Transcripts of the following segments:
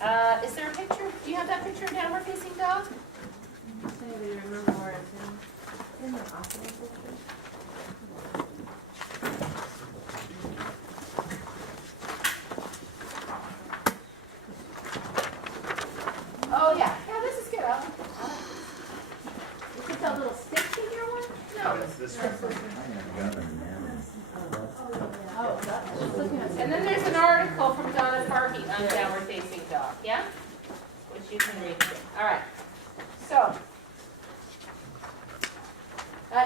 Is there a picture? Do you have that picture of downward facing dog? Maybe remember where it's in the hospital picture. Oh, yeah. Yeah, this is good. You put that little stick figure one? No. That's this one. And then there's an article from Donna Farkey on downward facing dog, yeah? Which you can read too. All right. So,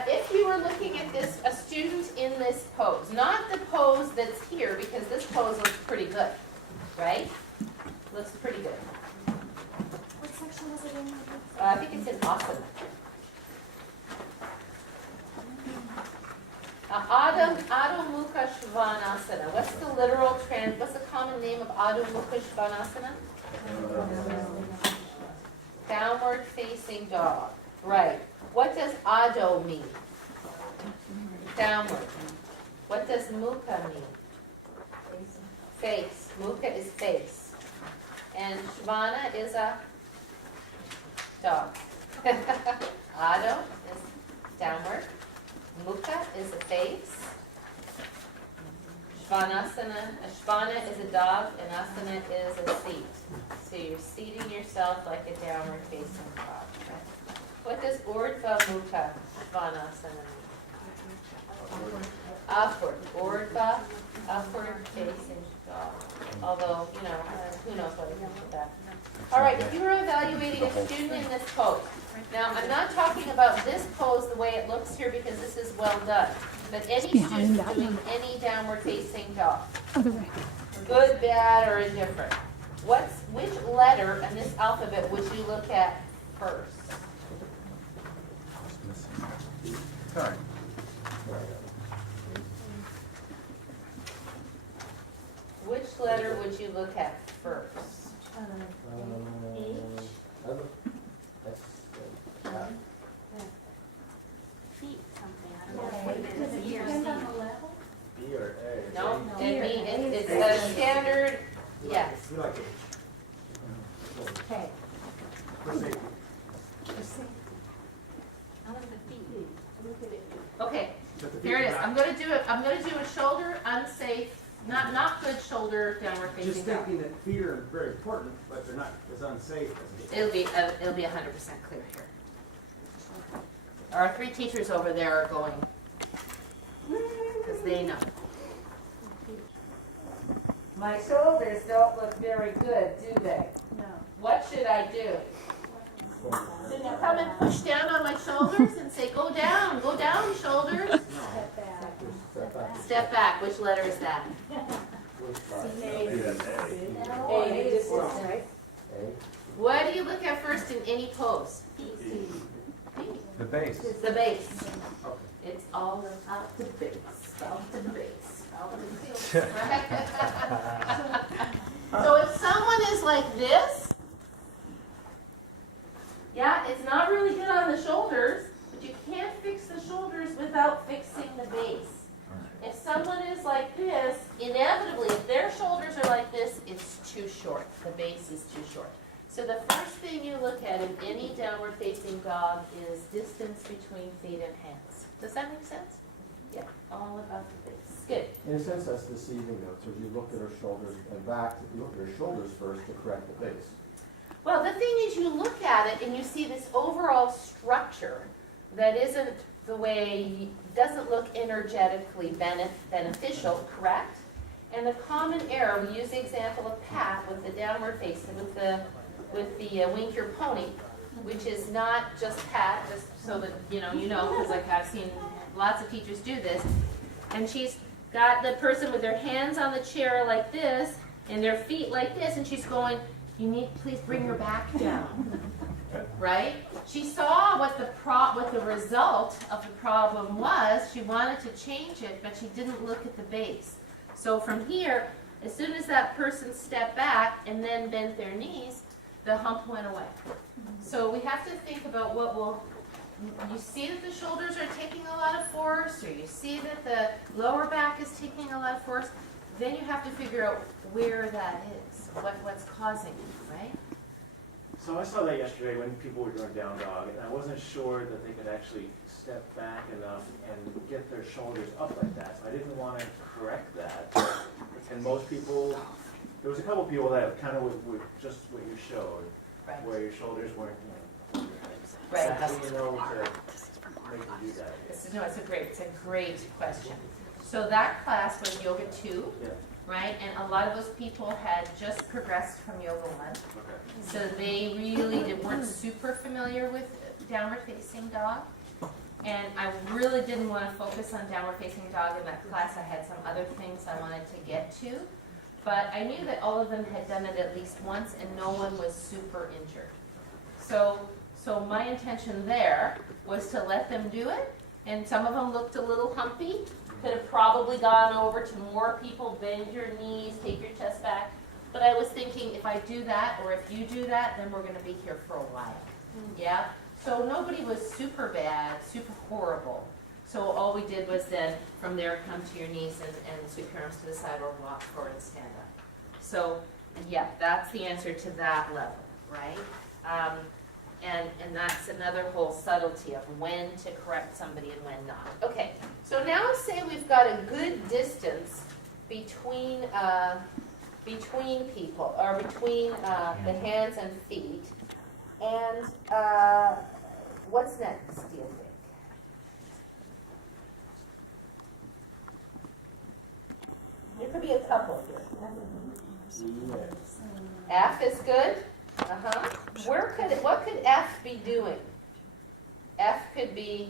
if you were looking at this, a student in this pose, not the pose that's here, because this pose looks pretty good, right? Looks pretty good. What section was it in? I think it's in asana. Adho Mukha Svanasana. What's the literal what's the common name of Adho Mukha Svanasana? Downward facing dog. Right. What does Adho mean? Downward. What does Mukha mean? Face. Mukha is face. And Shvana is a dog. Adho is downward. Mukha is a face. Svanasana, a Shvana is a dog, and asana is a seat. So you're seating yourself like a downward facing dog. Okay? What does Urdhva Mukha Svanasana mean? Upward. Urdhva, upward facing dog. Although, who knows what it means with that. All right, if you were evaluating a student in this pose, now I'm not talking about this pose the way it looks here because this is well done, but any student doing any downward facing dog, good, bad, or indifferent, which letter in this alphabet would you look at first? Sorry. Which letter would you look at first? Feet something. I don't know. Does it depend on the level? B or A? No, it's a standard, yes. We like it. Okay. Let's see. I like the feet. Look at it. Okay, Is that the feet here it is. back? I'm gonna do a shoulder unsafe, not good shoulder downward Just facing dog. thinking that feet are very important, but they're not, it's unsafe. It'll be 100% clear here. Our 3 teachers over there are going, because they know. My shoulders don't look very good, do they? No. What should I do? Should I come and push down on my shoulders and say, go down, shoulders? Step back. Step back. Which letter is that? Maybe that's A. A, this is right. What do you look at first in any pose? The base. The base. It's all about the base. About the base. About the base. Right? So if someone is like this, yeah, it's not really good on the shoulders, but you can't fix the shoulders without fixing the base. If someone is like this, inevitably, if their shoulders are like this, it's too short. The base is too short. So the first thing you look at in any downward facing dog is distance between feet and hands. Does that make sense? Yeah, all about the base. Good. In a sense, that's deceiving though, so you look at her shoulders and back, you look at her shoulders first to correct the base. Well, the thing is you look at it and you see this overall structure that isn't the way, doesn't look energetically beneficial, correct? And the common error, we use the example of Pat with the downward facing, with the wink your pony, which is not just Pat, just so that you know, because like I've seen lots of teachers do this, and she's got the person with their hands on the chair like this, and their feet like this, and she's going, you need, please bring your back down, right? She saw what the result of the problem was. She wanted to change it, but she didn't look at the base. So from here, as soon as that person stepped back and then bent their knees, the hump went away. So we have to think about you see that the shoulders are taking a lot of force, or you see that the lower back is taking a lot of force. then you have to figure out where that is, what's causing it, right? So I saw that yesterday when people were doing down dog, and I wasn't sure that they could actually step back enough and get their shoulders up like that. So I didn't want to correct that. And most people, there was a couple people that kind of would just what you showed, Right. where your shoulders weren't, Right. How do you know to make you do that? No, it's a great question. So that class was Yoga 2, Yeah, right? And a lot of those people had just progressed from Yoga 1. okay. So they really weren't super familiar with downward facing dog. And I really didn't want to focus on downward facing dog in that class. I had some other things I wanted to get to. But I knew that all of them had done it at least once and no one was super injured. So my intention there was to let them do it. And some of them looked a little humpy. Could have probably gone over to more people, bend your knees, take your chest back. But I was thinking, if I do that, or if you do that, then we're going to be here for a while. Yeah? So nobody was super bad, super horrible. So all we did was then, from there, come to your knees and sweep your arms to the side or walk forward and stand up. So, yeah, that's the answer to that level, right? And that's another whole subtlety of when to correct somebody and when not. Okay, so now say we've got a good distance between people, or between the hands and feet. And what's next, do you think? There could be a couple here. F is good. What could F be doing? F could be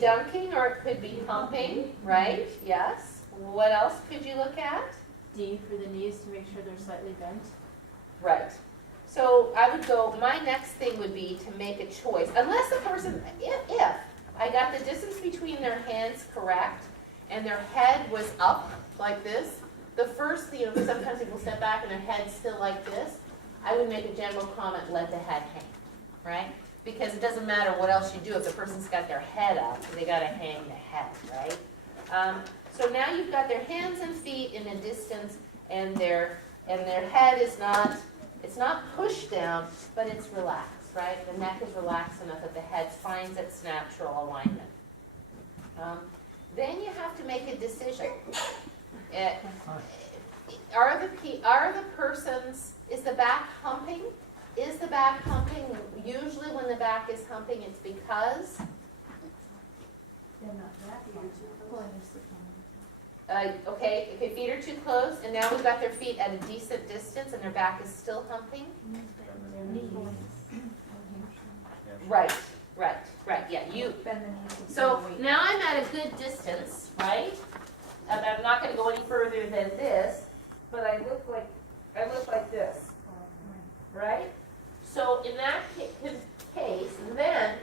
dunking, or it could be humping, right? Yes. What else could you look at? D for the knees to make sure they're slightly bent. Right. So I would go, my next thing would be to make a choice, unless the person, if I got the distance between their hands correct, and their head was up like this, the first, because sometimes people step back and their head's still like this, I would make a general comment, let the head hang, right? Because it doesn't matter what else you do if the person's got their head up, they gotta hang the head, right? So now you've got their hands and feet in a distance, and their head is not, it's not pushed down, but it's relaxed, right? The neck is relaxed enough that the head finds its natural alignment. Then you have to make a decision. Are the persons, is the back humping? Is the back humping? Usually when the back is humping, it's because They're not that far. okay, feet are too close, and now we've got their feet at a decent distance, and their back is still humping. Their knees. Right, yeah, you. Bend the knees. and So bend the weight. now I'm at a good distance, right? And I'm not going to go any further than this, but I look like this, right? So in that case, then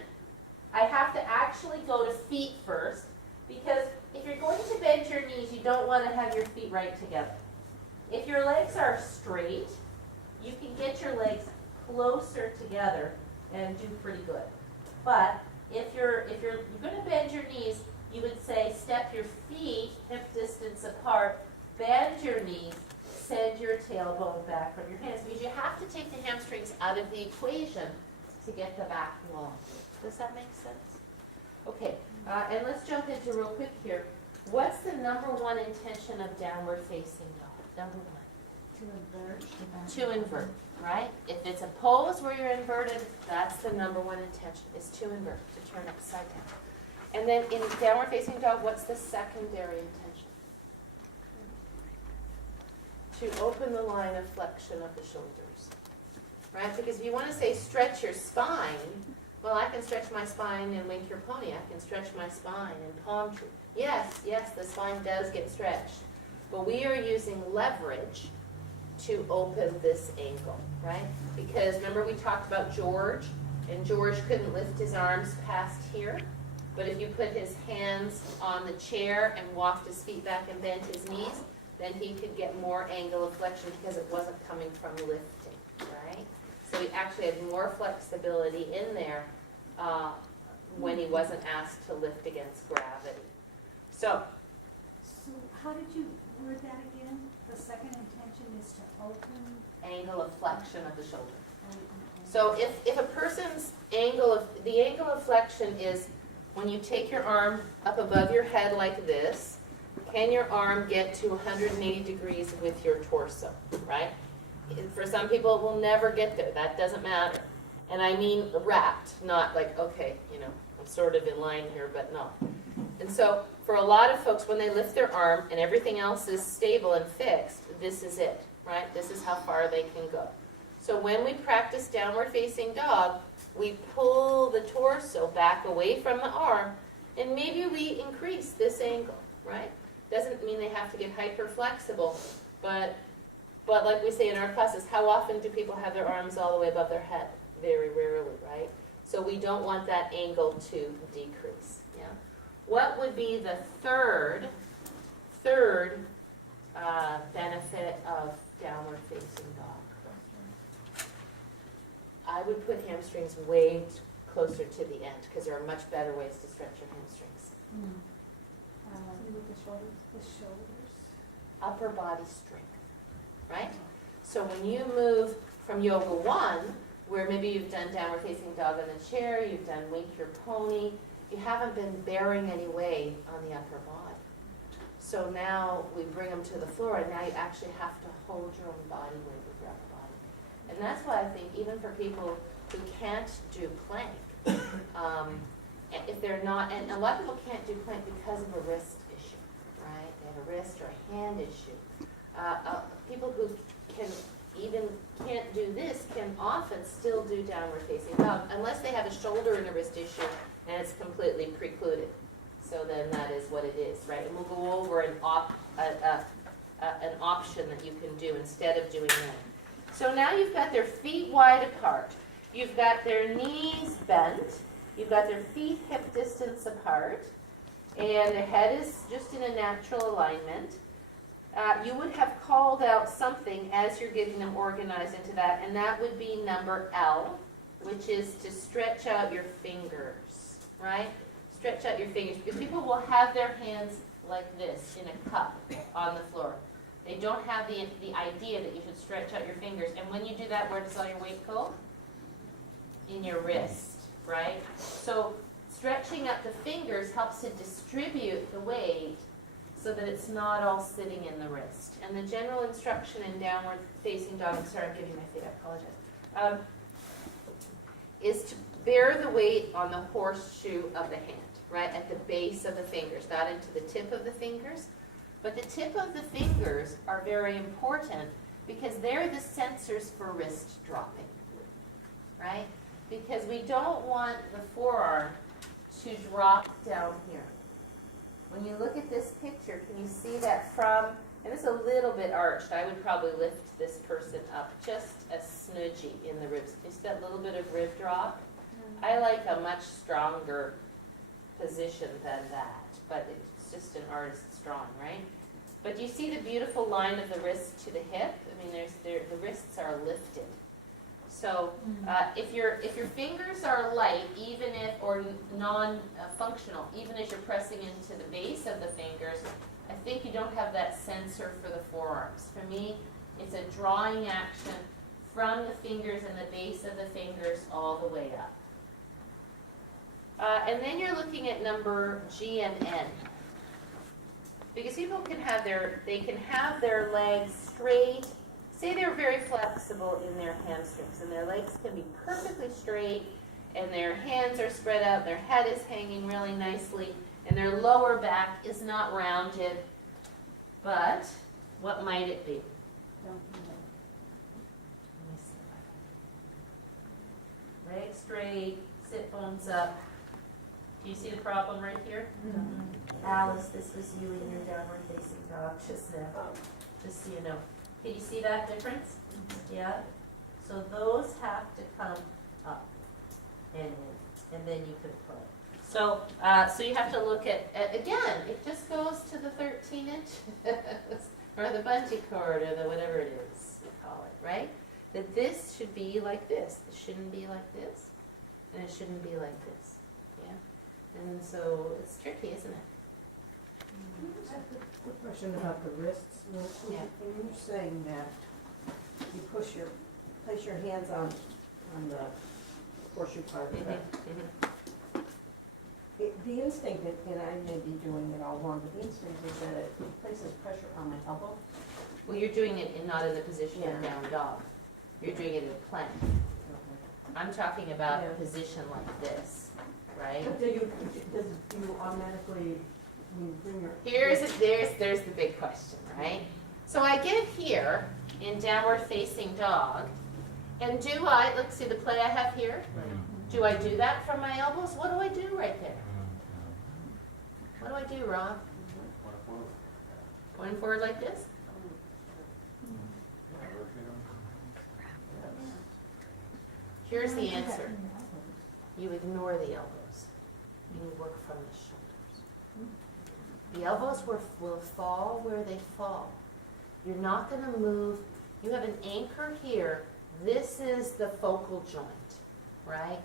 I have to actually go to feet first, because if you're going to bend your knees, you don't want to have your feet right together. If your legs are straight, you can get your legs closer together and do pretty good. But if you're going to bend your knees, you would say step your feet hip distance apart, bend your knees, send your tailbone back from your hands, because you have to take the hamstrings out of the equation to get the back long. Does that make sense? Okay, and let's jump into real quick here. What's the number one intention of downward facing dog? Number one. To invert, right? If it's a pose where you're inverted, that's the number one intention, is to invert, to turn upside down. And then in downward facing dog, what's the secondary intention? To open the line of flexion of the shoulders, right? Because if you want to say stretch your spine, well, I can stretch my spine in Wink Your Pony. I can stretch my spine in Palm Tree. Yes, the spine does get stretched. But we are using leverage to open this ankle, right? Because remember we talked about George, and George couldn't lift his arms past here. But if you put his hands on the chair and walked his feet back and bent his knees, then he could get more angle of flexion because it wasn't coming from lifting, right? So he actually had more flexibility in there when he wasn't asked to lift against gravity. So, How did you word that again? The second intention is to open. Angle of flexion of the shoulder. open. So if a person's the angle of flexion is when you take your arm up above your head like this, can your arm get to 180 degrees with your torso, right? For some people, it will never get there. That doesn't matter. And I mean wrapped, not like, okay, I'm sort of in line here, but no. And so for a lot of folks, when they lift their arm and everything else is stable and fixed, this is it, right? This is how far they can go. So when we practice downward facing dog, we pull the torso back away from the arm, and maybe we increase this angle, right? Doesn't mean they have to get hyper flexible, but like we say in our classes, how often do people have their arms all the way above their head? Very rarely, right? So we don't want that angle to decrease. Yeah. What would be the third benefit of downward facing dog? I would put hamstrings way closer to the end because there are much better ways to stretch your hamstrings. With the shoulders. The shoulders. Upper body strength, right? So when you move from Yoga 1, where maybe you've done downward facing dog on the chair, you've done wink your pony, you haven't been bearing any weight on the upper body. So now we bring them to the floor, and now you actually have to hold your own body weight with your upper body. And that's why I think even for people who can't do plank, if they're not, and a lot of people can't do plank because of a wrist issue, right? They have a wrist or a hand issue. People who can't do this can often still do downward facing dog unless they have a shoulder and a wrist issue and it's completely precluded. So then that is what it is, right? And we'll go over an option that you can do instead of doing that. So now you've got their feet wide apart. You've got their knees bent. You've got their feet hip distance apart. And the head is just in a natural alignment. You would have called out something as you're getting them organized into that, and that would be number L, which is to stretch out your fingers, right? Stretch out your fingers, because people will have their hands like this in a cup on the floor. They don't have the idea that you should stretch out your fingers, and when you do that, where does all your weight go? In your wrist, right? So stretching up the fingers helps to distribute the weight so that it's not all sitting in the wrist. And the general instruction in downward facing dog, sorry, I'm giving my feet, I apologize, is to bear the weight on the horseshoe of the hand, right, at the base of the fingers, not into the tip of the fingers. But the tip of the fingers are very important because they're the sensors for wrist dropping, right? Because we don't want the forearm to drop down here. When you look at this picture, can you see that from, and it's a little bit arched, I would probably lift this person up just a smidgy in the ribs. Just that little bit of rib drop. I like a much stronger position than that, but it's just an artist's drawing, right? But you see the beautiful line of the wrist to the hip? I mean, the wrists are lifted. So if your fingers are light, even if, or non-functional, even as you're pressing into the base of the fingers, I think you don't have that sensor for the forearms. For me, it's a drawing action from the fingers and the base of the fingers all the way up. And then you're looking at number G and N. Because people can have their legs straight. Say they're very flexible in their hamstrings, and their legs can be perfectly straight, and their hands are spread out, their head is hanging really nicely, and their lower back is not rounded. But what might it be? Don't Let me see. Legs straight, sit bones up. Do you see the problem right here? Alice, this was you in your downward facing dog just now, just so you know. Can you see that difference? Yeah? So those have to come up and in, and then you can play. So, so you have to look at, again, it just goes to the 13 inches, or the bungee cord, or the whatever it is you call it, right? That this should be like this. It shouldn't be like this, and it shouldn't be like this, yeah? And so it's tricky, isn't it? Quick question. question about the wrists. Yeah. When you're saying that you place your hands on the horseshoe part of it, the instinct, and I may be doing it all wrong, but the instinct is that it places pressure on my elbow. Well, you're doing it not in the position of Yeah. down dog. You're doing it in plank. I'm talking about a Yeah. position like this, right? But do you automatically, when you bring your. There's the big question, right? So I get here in downward facing dog, and do I, let's see the play I have here. Do I do that from my elbows? What do I do right there? What do I do, Rob? Going forward like this? Here's the answer. You ignore the elbows. You work from the shoulders. The elbows will fall where they fall. You're not going to move. You have an anchor here. This is the focal joint, right?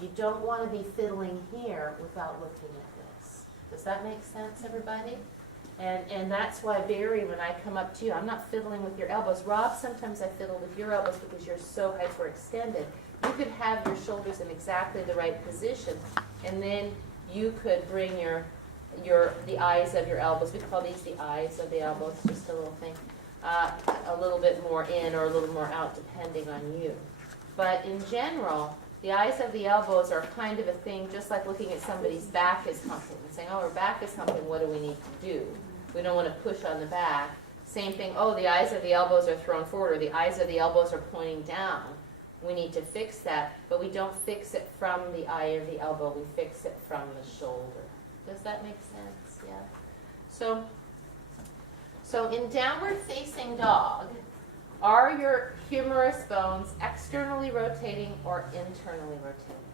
You don't want to be fiddling here without looking at this. Does that make sense, everybody? And that's why, Barry, when I come up to you, I'm not fiddling with your elbows. Rob, sometimes I fiddle with your elbows because you're so hyperextended. You could have your shoulders in exactly the right position, and then you could bring the eyes of your elbows, we call these the eyes of the elbows, just a little thing, a little bit more in or a little more out depending on you. But in general, the eyes of the elbows are kind of a thing, just like looking at somebody's back is humping and saying, oh, her back is humping, what do we need to do? We don't want to push on the back. Same thing, oh, the eyes of the elbows are thrown forward, or the eyes of the elbows are pointing down. We need to fix that, but we don't fix it from the eye of the elbow, we fix it from the shoulder. Does that make sense? Yeah. So in downward facing dog, are your humerus bones externally rotating or internally rotating?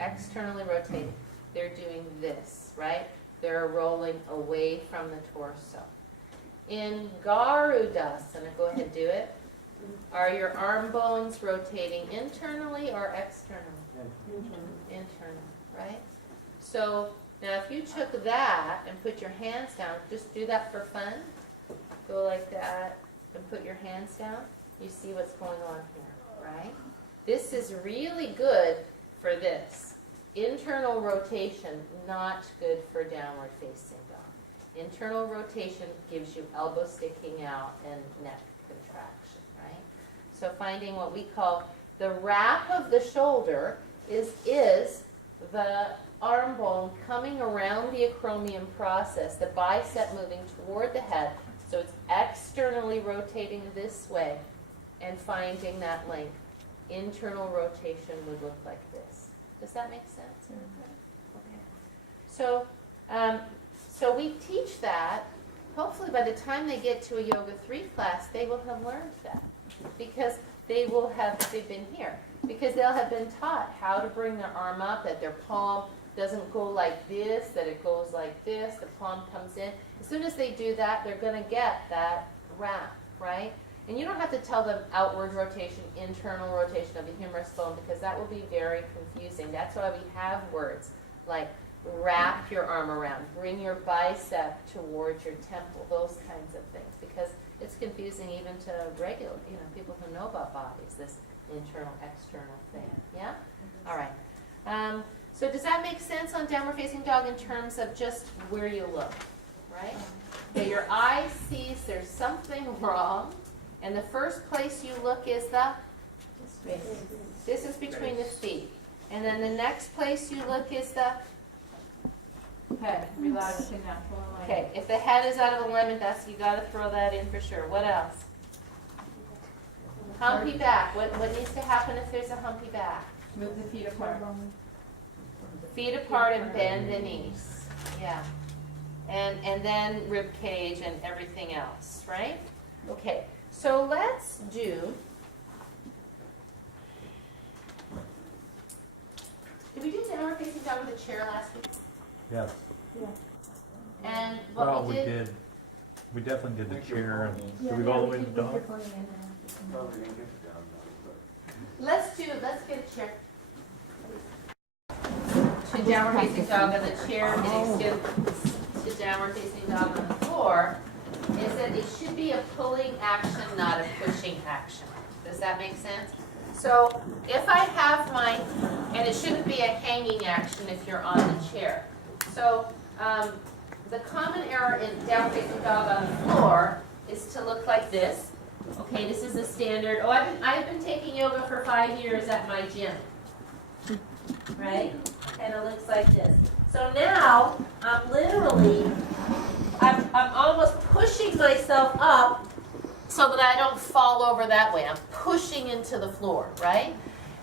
Externally rotating. They're doing this, right? They're rolling away from the torso. In Garudasana, go ahead, do it. Are your arm bones rotating internally or externally? Internal, right? So now if you took that and put your hands down, just do that for fun. Go like that and put your hands down. You see what's going on here, right? This is really good for this. Internal rotation, not good for downward facing dog. Internal rotation gives you elbow sticking out and neck contraction, right? So finding what we call the wrap of the shoulder is the arm bone coming around the acromion process, the bicep moving toward the head, so it's externally rotating this way and finding that length. Internal rotation would look like this. Does that make sense? Okay. So we teach that. Hopefully by the time they get to a Yoga 3 class, they will have learned that because they've been here. Because they'll have been taught how to bring their arm up, that their palm doesn't go like this, that it goes like this, the palm comes in. As soon as they do that, they're going to get that wrap, right? And you don't have to tell them outward rotation, internal rotation of the humerus bone, because that will be very confusing. That's why we have words like wrap your arm around, bring your bicep towards your temple, those kinds of things, because it's confusing even to regular, people who know about bodies, this internal, external thing. Yeah? All right. So does that make sense on downward facing dog in terms of just where you look, right? Okay, your eye sees there's something wrong, and the first place you look is the distance between the feet. And then the next place you look is the head. Relax. Okay, if the head is out of alignment, you got to throw that in for sure. What else? Humpy back. What needs to happen if there's a humpy back? Move the feet apart. Feet apart and bend the knees. Yeah. And then rib cage and everything else, right? Okay. So let's do. Did we do downward facing dog with a chair last week? Yes. And Well, what we we did. did, we definitely did the Think you're chair, fine. and did we go all the way to dog? Probably didn't get to down dog, Let's get a chair. To downward facing dog on the chair and extend to downward facing dog on the floor is that it should be a pulling action, not a pushing action. Does that make sense? So if I have my, and it shouldn't be a hanging action if you're on the chair. So the common error in down facing dog on the floor is to look like this. Okay, this is the standard. Oh, I've been taking yoga for 5 years at my gym. Right? And it looks like this. So now I'm literally, I'm almost pushing myself up so that I don't fall over that way. I'm pushing into the floor, right?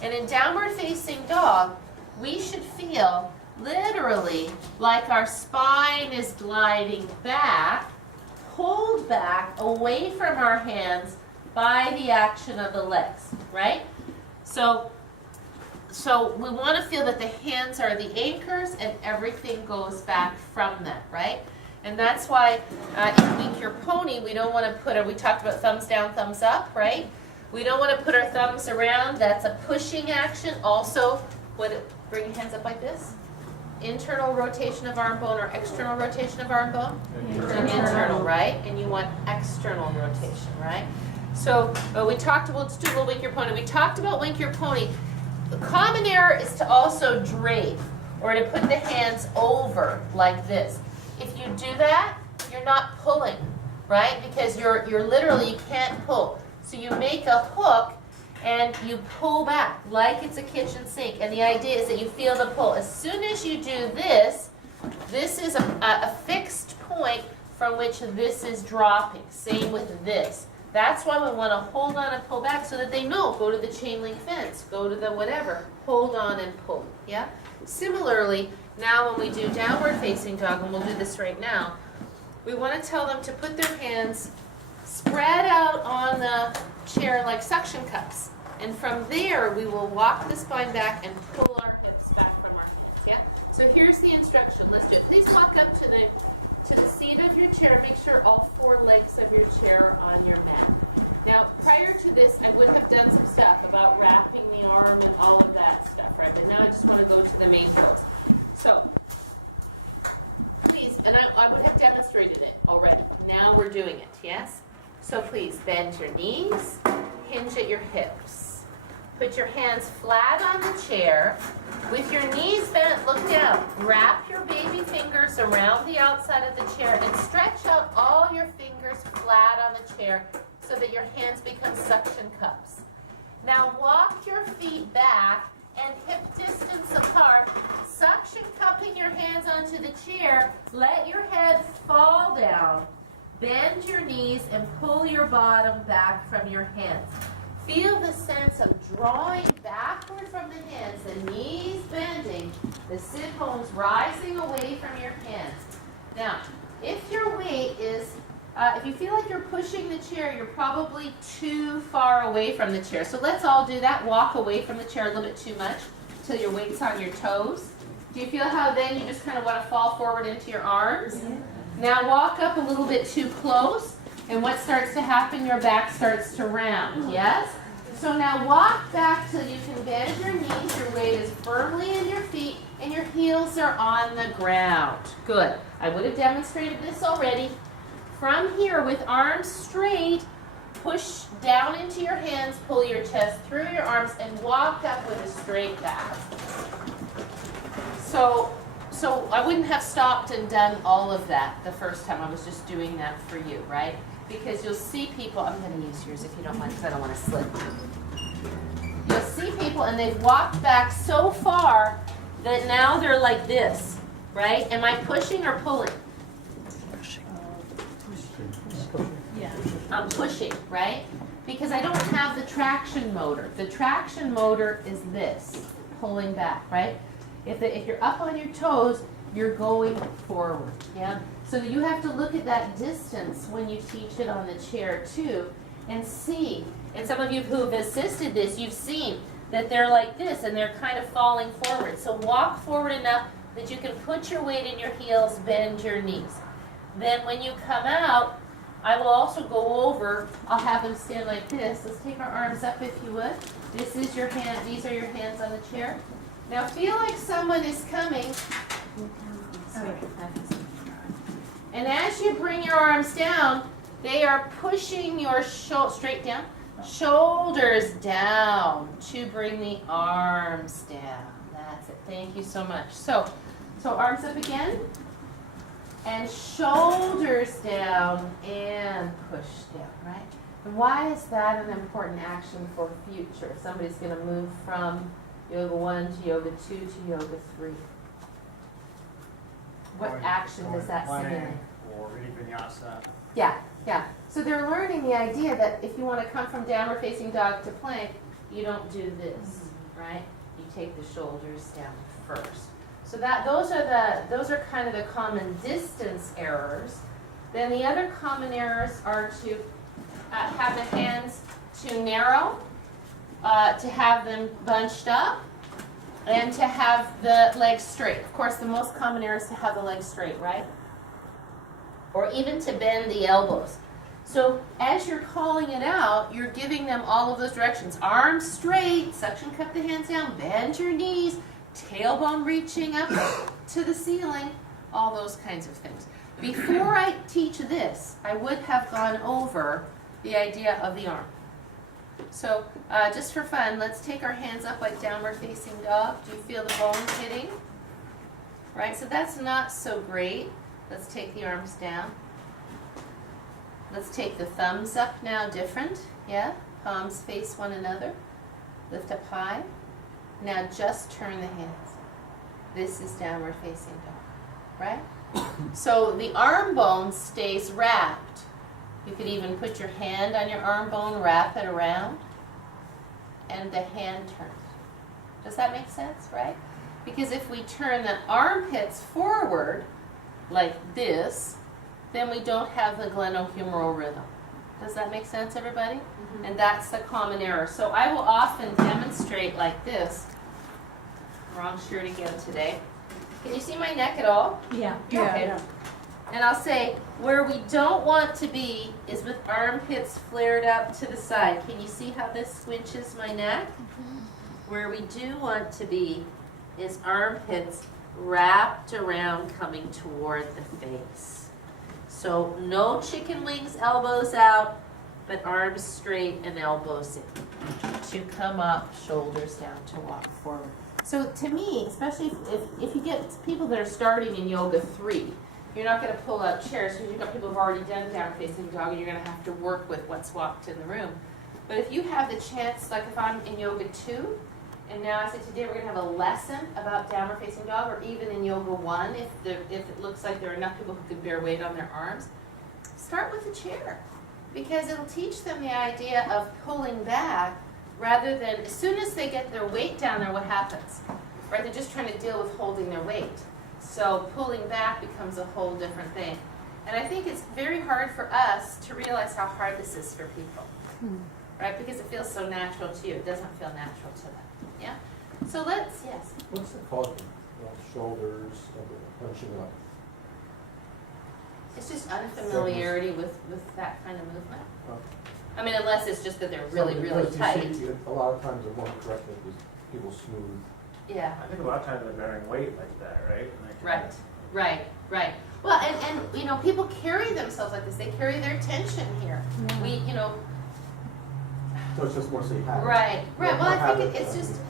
And in downward facing dog, we should feel literally like our spine is gliding back, pulled back away from our hands by the action of the legs, right? So we want to feel that the hands are the anchors and everything goes back from them, right? And that's why in Wink Your Pony, we don't want to put we talked about thumbs down, thumbs up, right? We don't want to put our thumbs around. That's a pushing action. Also, bring your hands up like this. Internal rotation of arm bone or external rotation of arm bone? Internal, right? And you want external rotation, right? So let's do a little Wink Your Pony. We talked about Wink Your Pony. The common error is to also drape or to put the hands over like this. If you do that, you're not pulling, right? Because you're literally, you can't pull. So you make a hook and you pull back like it's a kitchen sink. And the idea is that you feel the pull. As soon as you do this, this is a fixed point from which this is dropping. Same with this. That's why we want to hold on and pull back so that they know, go to the chain link fence, go to the whatever, hold on and pull, yeah? Similarly, now when we do downward facing dog, and we'll do this right now, we want to tell them to put their hands spread out on the chair like suction cups. And from there, we will walk the spine back and pull our hips back from our hands, yeah? So here's the instruction, let's do it. Please walk up to the seat of your chair. Make sure all 4 legs of your chair are on your mat. Now, prior to this, I would have done some stuff about wrapping the arm and all of that stuff, right? But now I just want to go to the main pose. So, please, and I would have demonstrated it already. Now we're doing it, yes? So please, bend your knees, hinge at your hips. Put your hands flat on the chair. With your knees bent, look down. Wrap your baby fingers around the outside of the chair and stretch out all your fingers flat on the chair so that your hands become suction cups. Now walk your feet back and hip distance apart, suction cupping your hands onto the chair. Let your head fall down. Bend your knees and pull your bottom back from your hands. Feel the sense of drawing backward from the hands, the knees bending, the sit bones rising away from your hands. Now, if your weight is, if you feel like you're pushing the chair, you're probably too far away from the chair. So let's all do that. Walk away from the chair a little bit too much till your weight's on your toes. Do you feel how then you just kind of want to fall forward into your arms? Mm-hmm. Now walk up a little bit too close. And what starts to happen? Your back starts to round, yes? So now walk back till you can bend your knees, your weight is firmly in your feet, and your heels are on the ground. Good. I would have demonstrated this already. From here, with arms straight, push down into your hands, pull your chest through your arms, and walk up with a straight back. So I wouldn't have stopped and done all of that the first time. I was just doing that for you, right? Because you'll see people, I'm going to use yours if you don't mind, because I don't want to slip. You'll see people and they've walked back so far that now they're like this, right? Am I pushing or pulling? Yeah. I'm pushing, right? Because I don't have the traction motor. The traction motor is this, pulling back, right? If you're up on your toes, you're going forward, yeah? So you have to look at that distance when you teach it on the chair too and see. And some of you who have assisted this, you've seen that they're like this and they're kind of falling forward. So walk forward enough that you can put your weight in your heels, bend your knees. Then when you come out, I will also go over, I'll have them stand like this. Let's take our arms up if you would. This is your hand, these are your hands on the chair. Now feel like someone is coming. And as you bring your arms down, they are pushing your straight down, shoulders down to bring the arms down. That's it. Thank you so much. So arms up again, and shoulders down and push down, right? And why is that an important action for future? If somebody's going to move from Yoga 1 to Yoga 2 to Yoga 3. What action does that simulate? Or any vinyasa. Yeah. So they're learning the idea that if you want to come from downward facing dog to plank, you don't do this, right? You take the shoulders down first. So those are kind of the common distance errors. Then the other common errors are to have the hands too narrow, to have them bunched up, and to have the legs straight. Of course, the most common error is to have the legs straight, right? Or even to bend the elbows. So as you're calling it out, you're giving them all of those directions. Arms straight, suction cup the hands down, bend your knees, tailbone reaching up to the ceiling, all those kinds of things. Before I teach this, I would have gone over the idea of the arm. So just for fun, let's take our hands up like downward facing dog. Do you feel the bones hitting? Right, so that's not so great. Let's take the arms down. Let's take the thumbs up now, different. Yeah, palms face one another. Lift up high. Now just turn the hands. This is downward facing dog, right? So the arm bone stays wrapped. You could even put your hand on your arm bone, wrap it around, and the hand turns. Does that make sense, right? Because if we turn the armpits forward, like this, then we don't have the glenohumeral rhythm. Does that make sense, everybody? Mm-hmm. And that's the common error. So I will often demonstrate like this. Wrong shirt again today. Can you see my neck at all? Yeah. Okay. And I'll say, where we don't want to be is with armpits flared up to the side. Can you see how this squinches my neck? Where we do want to be is armpits wrapped around coming toward the face. So no chicken wings, elbows out, but arms straight and elbows in. To come up, shoulders down, to walk forward. So to me, especially if you get people that are starting in Yoga 3, you're not going to pull out chairs because you've got people who've already done down facing dog and you're going to have to work with what's walked in the room. But if you have the chance, like if I'm in Yoga 2, and now I say today we're going to have a lesson about downward facing dog, or even in Yoga 1, if it looks like there are enough people who can bear weight on their arms, start with a chair. Because it'll teach them the idea of pulling back rather than, as soon as they get their weight down there, what happens? Right, they're just trying to deal with holding their weight. So pulling back becomes a whole different thing. And I think it's very hard for us to realize how hard this is for people. Right, because it feels so natural to you. It doesn't feel natural to them. Yeah? So let's, yes. What's the cause of shoulders punching up? It's just unfamiliarity with that kind of movement. Okay. I mean, unless it's just that they're really, really Because you tight. see, a lot of times the more correct is people smooth. Yeah. I think a lot of times they're bearing weight like that, right? And they can- Right. Well, and you know, people carry themselves like this. They carry their tension here. We, you know, So it's just mostly habit. right. More Well, I think habit, it's just,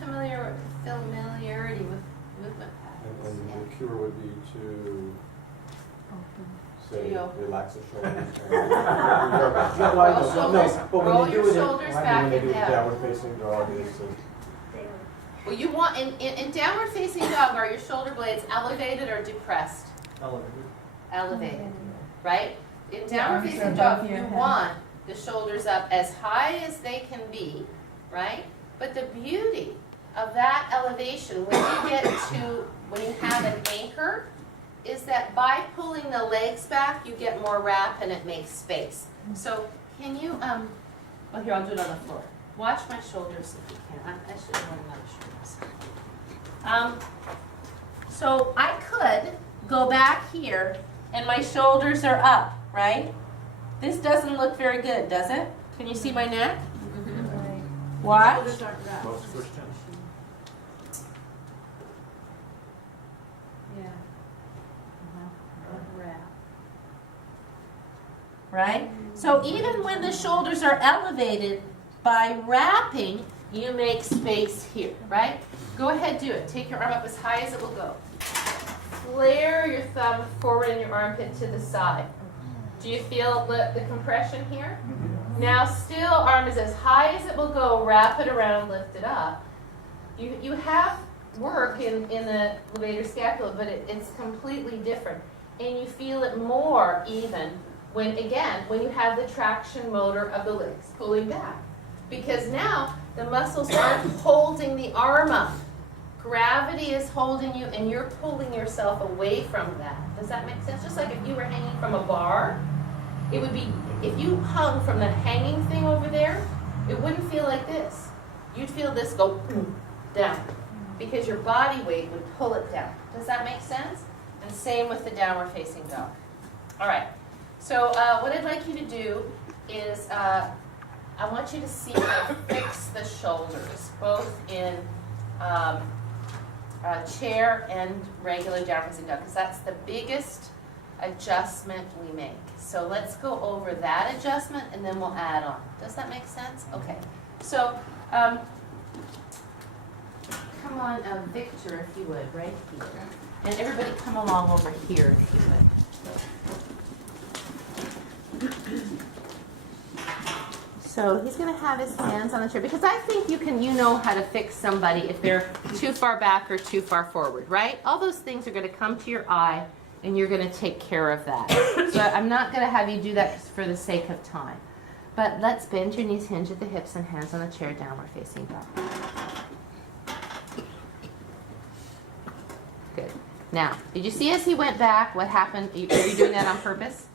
familiarity with movement patterns. And the cure would be to say, To relax the shoulders. Roll shoulders- roll your shoulders back When they and do down. downward facing dog, is Well, you want, in downward facing dog, are your shoulder blades elevated or depressed? Elevated, right? In downward arms facing are dog, above you your head. want the shoulders up as high as they can be, right? But the beauty of that elevation, when you have an anchor, is that by pulling the legs back, you get more wrap and it makes space. So can you, well here, I'll do it on the floor. Watch my shoulders if you can. I should have worn another shirt. So I could go back here and my shoulders are up, right? This doesn't look very good, does it? Can you see my neck? Watch. Most Christians. Yeah. Wrap. right? So even when the shoulders are elevated, by wrapping, you make space here, right? Go ahead, do it. Take your arm up as high as it will go. Flare your thumb forward and your armpit to the side. Do you feel the compression here? Now still, arm is as high as it will go. Wrap it around, lift it up. You have work in the levator scapula, but it's completely different. And you feel it more even when you have the traction motor of the legs pulling back. Because now the muscles aren't holding the arm up. Gravity is holding you and you're pulling yourself away from that. Does that make sense? Just like if you were hanging from a bar, it would be, if you hung from the hanging thing over there, it wouldn't feel like this. You'd feel this go down because your body weight would pull it down. Does that make sense? And same with the downward facing dog. All right. So what I'd like you to do is I want you to see how to fix the shoulders, both in chair and regular downward facing dog, because that's the biggest adjustment we make. So let's go over that adjustment and then we'll add on. Does that make sense? Okay. So come on, Victor, if you would, right here. And everybody come along over here, if you would. So he's going to have his hands on the chair, because I think you know how to fix somebody if they're too far back or too far forward, right? All those things are going to come to your eye, and you're going to take care of that. So I'm not going to have you do that for the sake of time. But let's bend your knees, hinge at the hips, and hands on the chair, downward facing dog. Good. Now, did you see as he went back what happened? Are you doing that on purpose?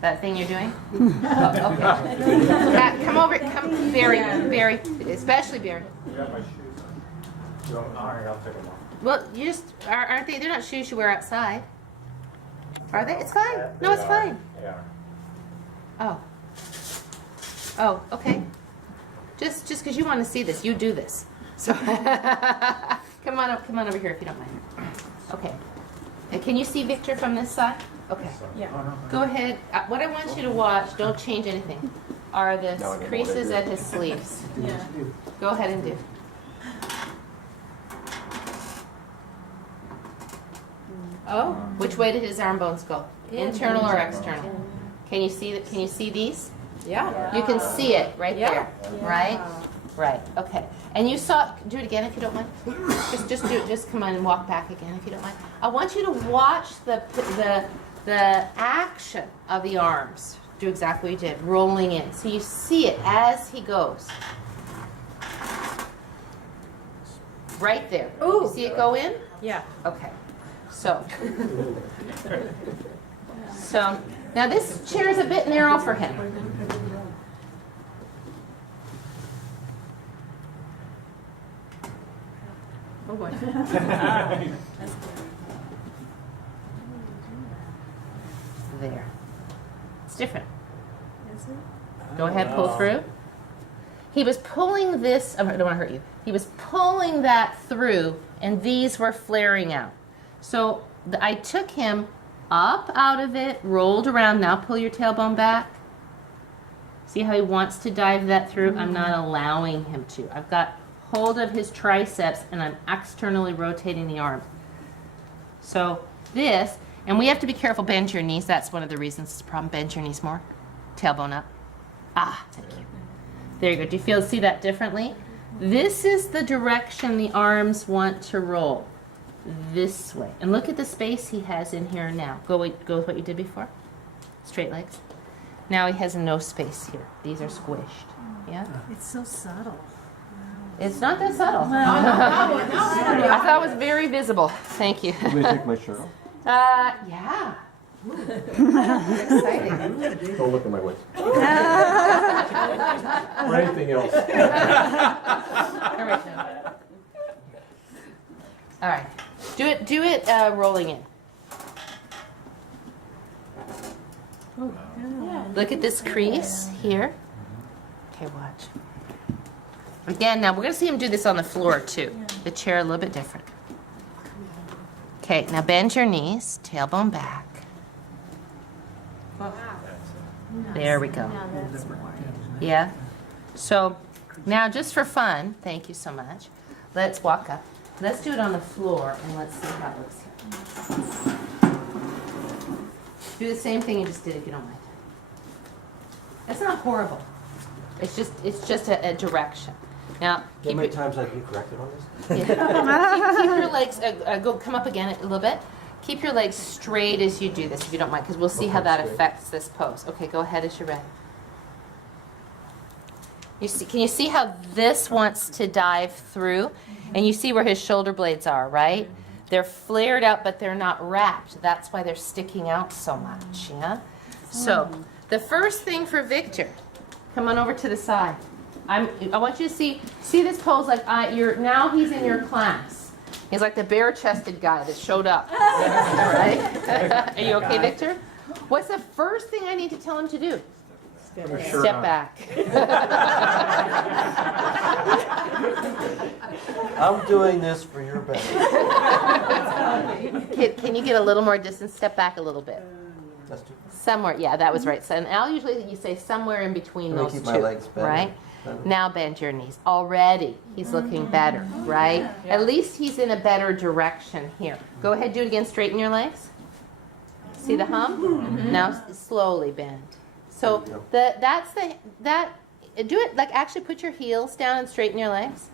That thing you're doing? Oh, okay. Come over, come, Barry, especially Barry. You got my shoes on. All right, I'll take them off. Well, you just, aren't they, they're not shoes you wear outside. Are they? It's fine. No, it's fine. Yeah. Oh. Oh, okay. Just because you want to see this, you do this. So, come on over here if you don't mind. Okay. And can you see Victor from this side? Okay. Yeah. Go ahead. What I want you to watch, don't change anything, are the No, I know creases what I at his sleeves. Yeah. Go ahead and do. Oh, which way did his arm bones go? Internal or external? Can you see that? Can you see these? Yeah. You can see it right Yeah. there, right? Right. Okay. And you saw. Do it again if you don't mind. Just do it. Just come on and walk back again if you don't mind. I want you to watch the action of the arms. Do exactly what you did, rolling in. So you see it as he goes. Right there. Ooh. You see it go in? Yeah. Okay. So now this chair is a bit narrow for him. Oh boy. There. It's different. Go ahead, pull through. He was pulling this, I don't want to hurt you. He was pulling that through, and these were flaring out. So I took him up out of it, rolled around. Now pull your tailbone back. See how he wants to dive that through? I'm not allowing him to. I've got hold of his triceps, and I'm externally rotating the arm. So this, and we have to be careful, bend your knees. That's one of the reasons it's a problem. Bend your knees more. Tailbone up. Ah, thank you. There you go. Do you see that differently? This is the direction the arms want to roll. This way. And look at the space he has in here now. Go with what you did before. Straight legs. Now he has no space here. These are squished. Yeah? It's so subtle. It's not that subtle. I thought it was very visible. Thank you. I'm gonna take my shirt off. Yeah. Exciting. Don't look at my waist. Or anything else. All right. Do it rolling in. Look at this crease here. Okay, watch. Again, now we're going to see him do this on the floor too. The chair a little bit different. Okay, now bend your knees, tailbone back. There we go. Now that's more. Yeah? So now just for fun, thank you so much, let's walk up. Let's do it on the floor and let's see how it looks here. Do the same thing you just did if you don't mind. It's not horrible. It's just a direction. Now, How keep many it, times I can correct it on this? yeah. keep your legs, come up again a little bit. Keep your legs straight as you do this, if you don't mind, because we'll see how Okay, that straight. affects this pose. Okay, go ahead as you're ready. You see, can you see how this wants to dive through? And you see where his shoulder blades are, right? They're flared out, but they're not wrapped. That's why they're sticking out so much, yeah? So, the first thing for Victor, come on over to the side. I want you to see this pose like now he's in your class. He's like the bare-chested guy that showed up, right? Are you okay, Victor? What's the first thing I need to tell him to do? Step back. I'm doing this for your benefit. Can you get a little more distance? Step back a little bit. That's too. Somewhere, yeah, that was right. So, and Al usually you say somewhere in between Let me those keep two, my legs bent. right? Bent. Now bend your knees. Already, he's looking better, right? At least he's in a better direction here. Go ahead, do it again. Straighten your legs. See the hump? Now slowly bend. So There do it like actually put your heels down and straighten your legs.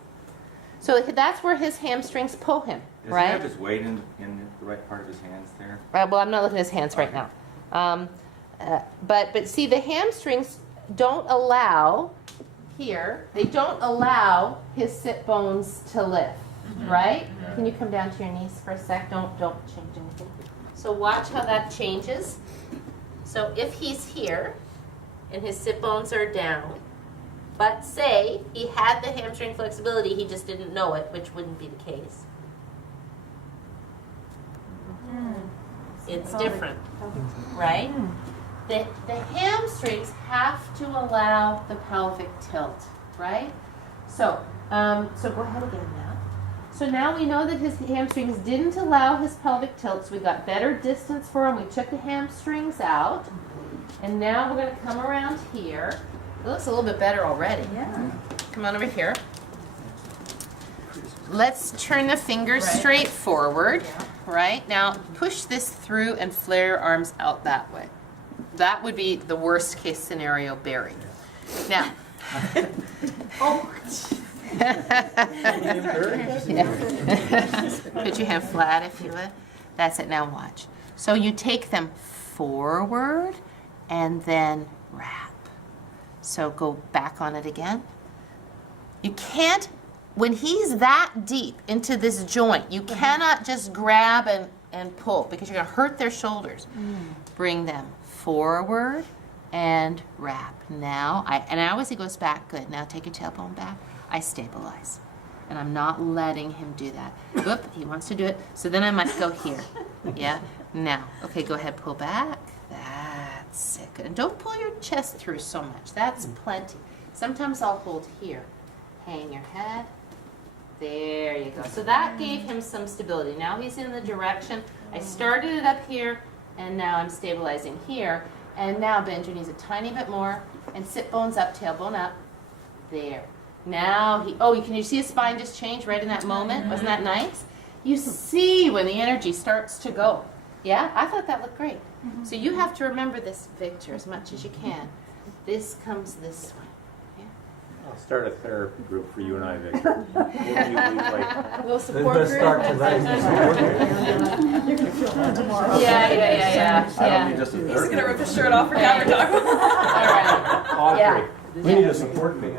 So that's where his hamstrings pull him, Does he right? have his weight in the right part of his hands there? Right, well, I'm not looking at his hands right now. But see, the hamstrings don't allow here. They don't allow his sit bones to lift, right? Can you come down to your knees for a sec? Don't change anything. So watch how that changes. So if he's here and his sit bones are down, but say he had the hamstring flexibility, he just didn't know it, which wouldn't be the case. It's different, right? The hamstrings have to allow the pelvic tilt, right? So go ahead again now. So now we know that his hamstrings didn't allow his pelvic tilt, so we got better distance for him. We took the hamstrings out, and now we're going to come around here. It looks a little bit better already. Yeah. Come on over here. Let's turn the fingers straight forward, right? Now push this through and flare your arms out that way. That would be the worst case scenario buried. Now, put your hand flat if you would. That's it, now watch. So you take them forward and then wrap. So go back on it again. You can't, when he's that deep into this joint, you cannot just grab and pull because you're going to hurt their shoulders. Bring them forward and wrap. Now, as he goes back, good. Now take your tailbone back. I stabilize. And I'm not letting him do that. Whoop, he wants to do it. So then I might go here. Yeah? Now, okay, go ahead, pull back. That's it. Good. And don't pull your chest through so much. That's plenty. Sometimes I'll hold here. Hang your head. There you go. So that gave him some stability. Now he's in the direction. I started it up here, and now I'm stabilizing here. And now bend your knees a tiny bit more, and sit bones up, tailbone up. There. Now can you see his spine just change right in that moment? Wasn't that nice? You see when the energy starts to go. Yeah, I thought that looked great. So you have to remember this, Victor, as much as you can. This comes this way. I'll start a therapy group for you and I, Victor. We'll meet like Little Then support let's group. start tonight. Yeah. I don't need just a He's gonna rip third. his shirt off for camera talk. All right. Audrey. Yeah. We need a support group.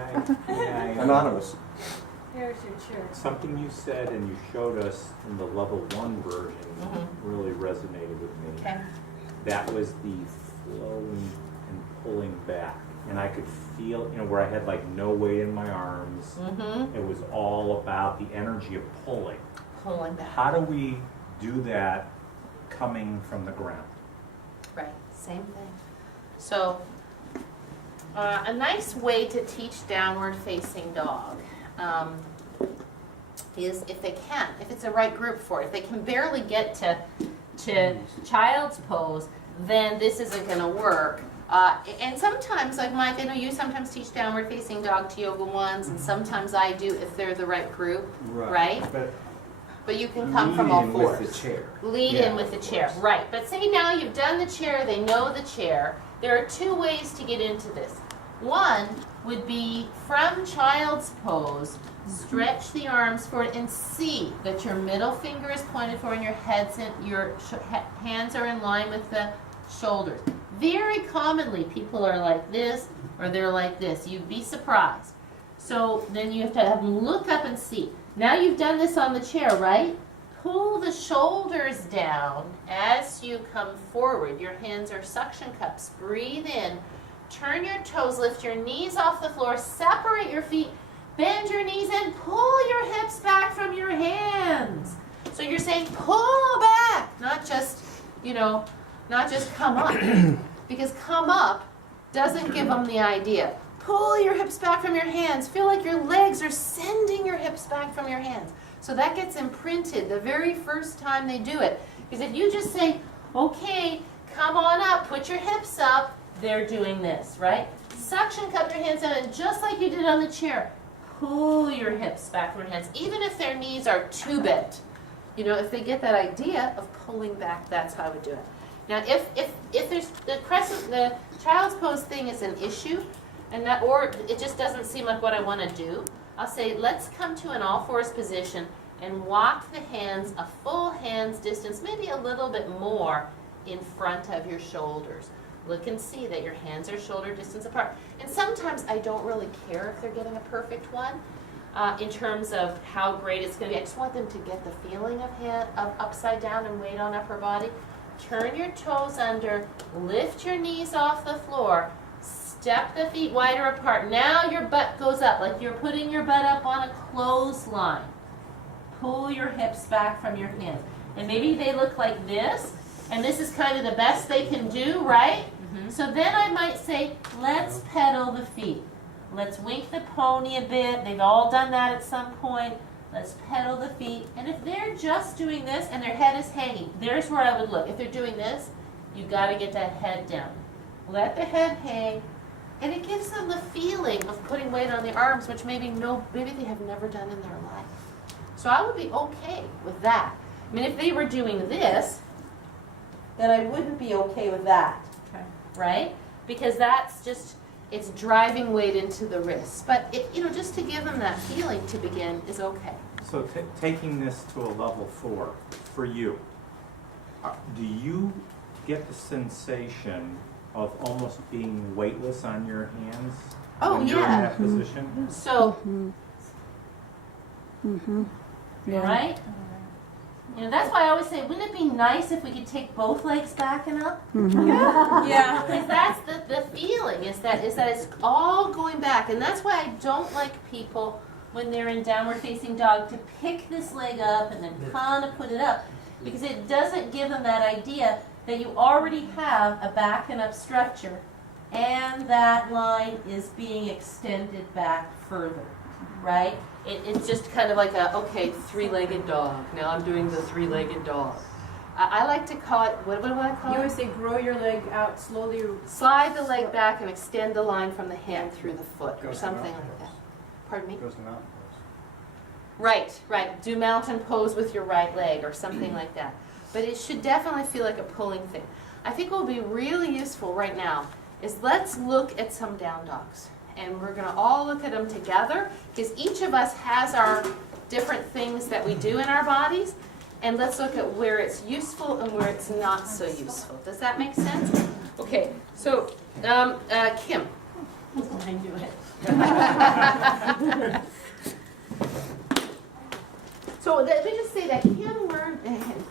Anonymous. There's your chair. Something you said and you showed us in the level 1 version really resonated with me. Okay. That was the flowing and pulling back. And I could feel, where I had like no weight in my arms. It was all about the energy of pulling. Pulling back. How do we do that coming from the ground? Right, same thing. So, a nice way to teach downward facing dog is if they can, if it's a right group for it, if they can barely get to to child's pose, then this isn't gonna work. And sometimes, like Mike, I know you sometimes teach downward facing dog to yoga ones, and sometimes I do if they're the right group, right? But you can come from all leading fours. with the chair. Lead Yeah, in with the of chair, course. right. But say now you've done the chair, they know the chair. There are two ways to get into this. One would be from child's pose, stretch the arms forward and see that your middle finger is pointed forward and your hands are in line with the shoulders. Very commonly, people are like this or they're like this. You'd be surprised. So then you have to have them look up and see. Now you've done this on the chair, right? Pull the shoulders down as you come forward. Your hands are suction cups. Breathe in. Turn your toes, lift your knees off the floor, separate your feet, bend your knees and pull your hips back from your hands. So you're saying pull back, not just, not just come up. Because come up doesn't give them the idea. Pull your hips back from your hands. Feel like your legs are sending your hips back from your hands. So that gets imprinted the very first time they do it. Because if you just say, okay, come on up, put your hips up, they're doing this, right? Suction cup your hands down, and just like you did on the chair, pull your hips back from your hands, even if their knees are too bent. If they get that idea of pulling back, that's how I would do it. Now, if there's the child's pose thing is an issue, or it just doesn't seem like what I want to do, I'll say, let's come to an all fours position and walk the hands a full hand's distance, maybe a little bit more in front of your shoulders. Look and see that your hands are shoulder distance apart. And sometimes I don't really care if they're getting a perfect one in terms of how great it's going to be. I just want them to get the feeling of upside down and weight on upper body. Turn your toes under, lift your knees off the floor, step the feet wider apart. Now your butt goes up, like you're putting your butt up on a clothesline. Pull your hips back from your hands. And maybe they look like this, and this is kind of the best they can do, right? So then I might say, let's pedal the feet. Let's wink the pony a bit. They've all done that at some point. Let's pedal the feet. And if they're just doing this and their head is hanging, there's where I would look. If they're doing this, you got to get that head down. Let the head hang. And it gives them the feeling of putting weight on the arms, which maybe they have never done in their life. So I would be okay with that. I mean, if they were doing this, then I wouldn't be okay with that. Okay. Right? Because that's just, it's driving weight into the wrists. But, just to give them that feeling to begin is okay. So taking this to a level 4, for you, do you get the sensation of almost being weightless on your hands Oh, when you're in yeah. that position? So, Yeah. right? That's why I always say, wouldn't it be nice if we could take both legs back and up? Yeah. Because that's the feeling, is that it's all going back. And that's why I don't like people, when they're in downward facing dog, to pick this leg up and then kind of put it up. Because it doesn't give them that idea that you already have a back and up structure, and that line is being extended back further, right? It's just kind of like three-legged dog. Now I'm doing the three-legged dog. I like to call it, what do I call You it? always say grow your leg out slowly. Slide the leg back and extend the line from the hand through the foot, or Goes to something mountain like that. pose. Pardon me? Goes to mountain pose. Right. Do mountain pose with your right leg or something like that. But it should definitely feel like a pulling thing. I think what will be really useful right now is let's look at some down dogs. And we're going to all look at them together, because each of us has our different things that we do in our bodies. And let's look at where it's useful and where it's not so useful. Does that make sense? Okay, so Kim. I knew it. So let me just say that Kim learned,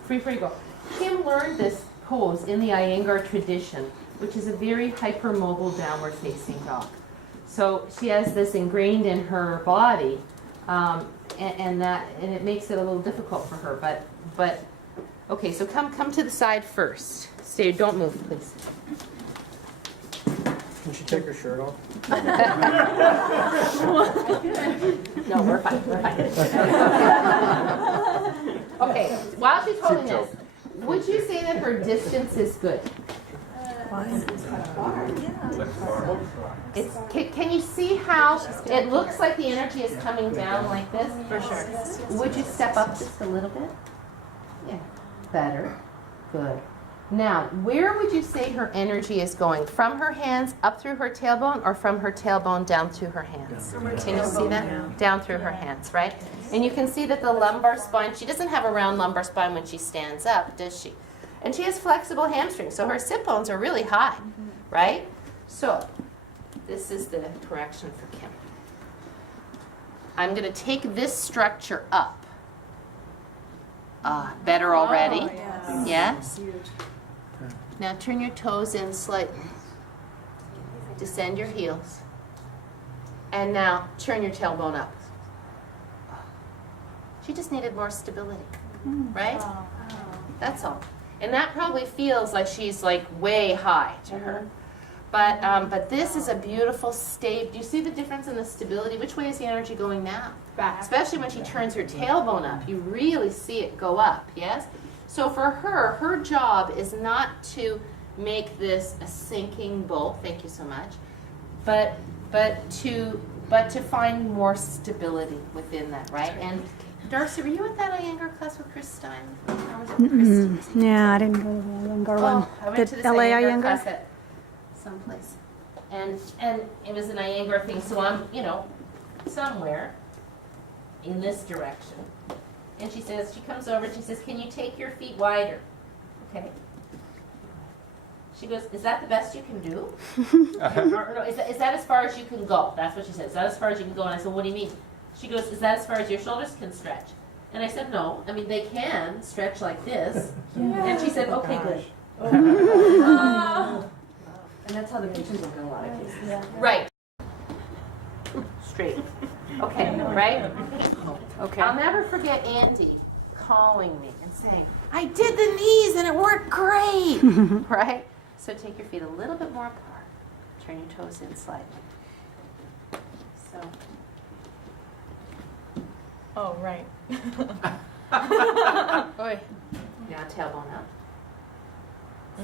before you go, Kim learned this pose in the Iyengar tradition, which is a very hypermobile downward facing dog. So she has this ingrained in her body, and it makes it a little difficult for her. But okay, so come to the side first. Stay, don't move, please. Can she take her shirt off? No, we're fine. Okay, while she's holding this, would you say that her distance is good? It's, can you see how it looks like the energy is coming down like this? For sure. Would you step up just a little bit? Yeah. Better. Good. Now, where would you say her energy is going? From her hands up through her tailbone, or from her tailbone down through her hands? Can you see that? Down through her hands, right? And you can see that the lumbar spine, she doesn't have a round lumbar spine when she stands up, does she? And she has flexible hamstrings, so her sit bones are really high, right? So, this is the correction for Kim. I'm going to take this structure up. Better already. Yes? Now turn your toes in slightly. Descend your heels. And now turn your tailbone up. She just needed more stability, right? That's all. And that probably feels like she's like way high to her. But this is a beautiful stable. Do you see the difference in the stability? Which way is the energy going now? Back. Especially when she turns her tailbone up. You really see it go up, yes? So for her, her job is not to make this a sinking bowl, thank you so much, but to find more stability within that, right? And Darcy, were you at that Iyengar class with Chris Stein? Or was it with Christy? Yeah, I didn't go to the Iyengar one. I went to this LA Iyengar Iyengar? class at someplace. And it was an Iyengar thing, so I'm, somewhere in this direction. And she comes over and she says, can you take your feet wider? Okay. She goes, is that the best you can do? Or, no, is that as far as you can go? That's what she said. Is that as far as you can go? And I said, what do you mean? She goes, is that as far as your shoulders can stretch? And I said, no. I mean, they can stretch like this. And she said, okay, good. And that's how the patients look in a lot of cases. Right. Straight. Okay, right? Okay. I'll never forget Andy calling me and saying, I did the knees and it worked great, right? So take your feet a little bit more apart. Turn your toes in slightly. So. Oh, right. Oy. Now tailbone up.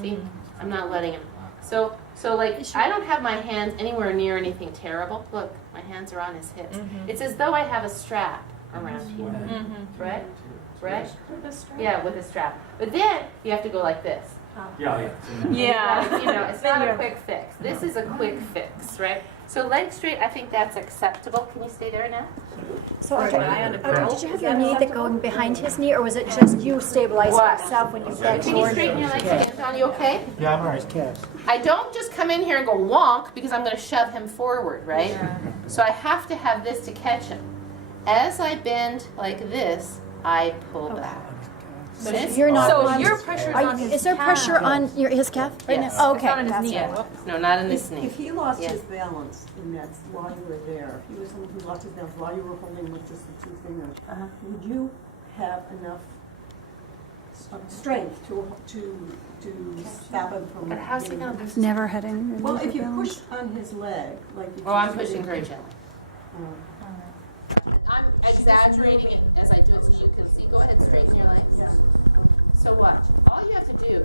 See, I'm not letting him. So like, I don't have my hands anywhere near anything terrible. Look, my hands are on his hips. It's as though I have a strap around here, right? Right? Yeah, with a strap. But then you have to go like this. Yeah. It's not a quick fix. This is a quick fix, right? So legs straight, I think that's acceptable. Can you stay there now? So Right. did you have your knee that going behind his knee, or was it just you stabilizing What? yourself when you bent Can you forward? straighten your legs again, John? You okay? Yeah, I'm all right. I don't just come in here and go wonk because I'm going to shove him forward, right? Yeah. So I have to have this to catch him. As I bend like this, I pull back. This- You're not. So your pressure's on his Is there calf. pressure on his calf right Yes. now? It's not on his that's knee. right. No, not in this knee. If he lost Yeah. his balance in that while you were there, if he was someone who lost his balance while you were holding with just the two fingers, would you have enough strength to stop him from? But how's he getting- going to I've never had any. Well, if you push on his leg, like. if Oh, I'm you- pushing very gently. Oh. I'm exaggerating it as I do it so you can see. Go ahead, straighten your legs. So watch. All I have to do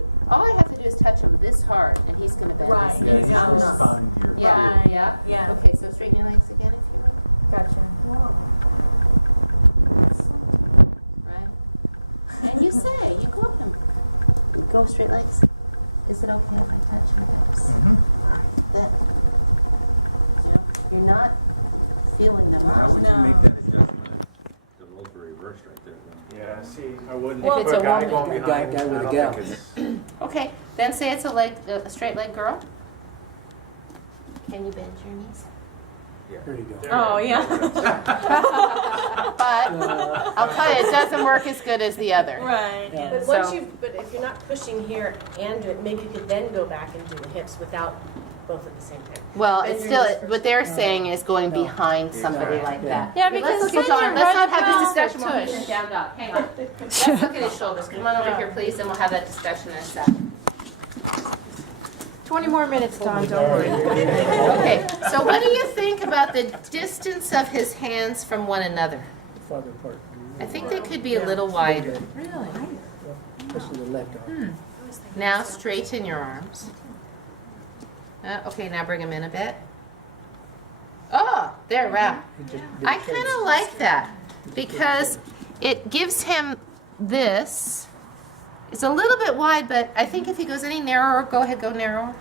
is touch him this hard, and he's going to bend his knee. He's Yeah, on yeah. Yeah. Okay, so straighten your legs again, if you would. Gotcha. Right. And you go up and go straight legs. Is it okay if I touch your hips? That. You're not feeling them. How would you make that adjustment if the roles were reversed right there? Yeah, see, I wouldn't. If it's put a guy woman. going behind, Guy with I a don't gal. think it's- Okay, then say it's a straight leg girl. Can you bend your knees? There you go. Oh, yeah. But I'll tell you, it doesn't work as good as the other. Right. Yeah. But So- once but if you're not pushing here and do it, maybe you could then go back and do the hips without both at the same time. Well, Bend it's your still, knees first. what they're saying is going behind somebody like that. Yeah, But because let's look at then John. you're Let's not right have this about discussion the while he's tush. in down dog. Hang on. Let's look at his shoulders. Come on over here, please, and we'll have that discussion in a second. 20 more minutes, Don, don't worry. Okay, so what do you think about the distance of his hands from one another? Farther apart. I think they could be a little wider. Really? especially the left arm. Now straighten your arms. Okay, now bring them in a bit. Oh, they're wrapped. I kind of like that because it gives him this. It's a little bit wide, but I think if he goes any narrower, go ahead, go narrower.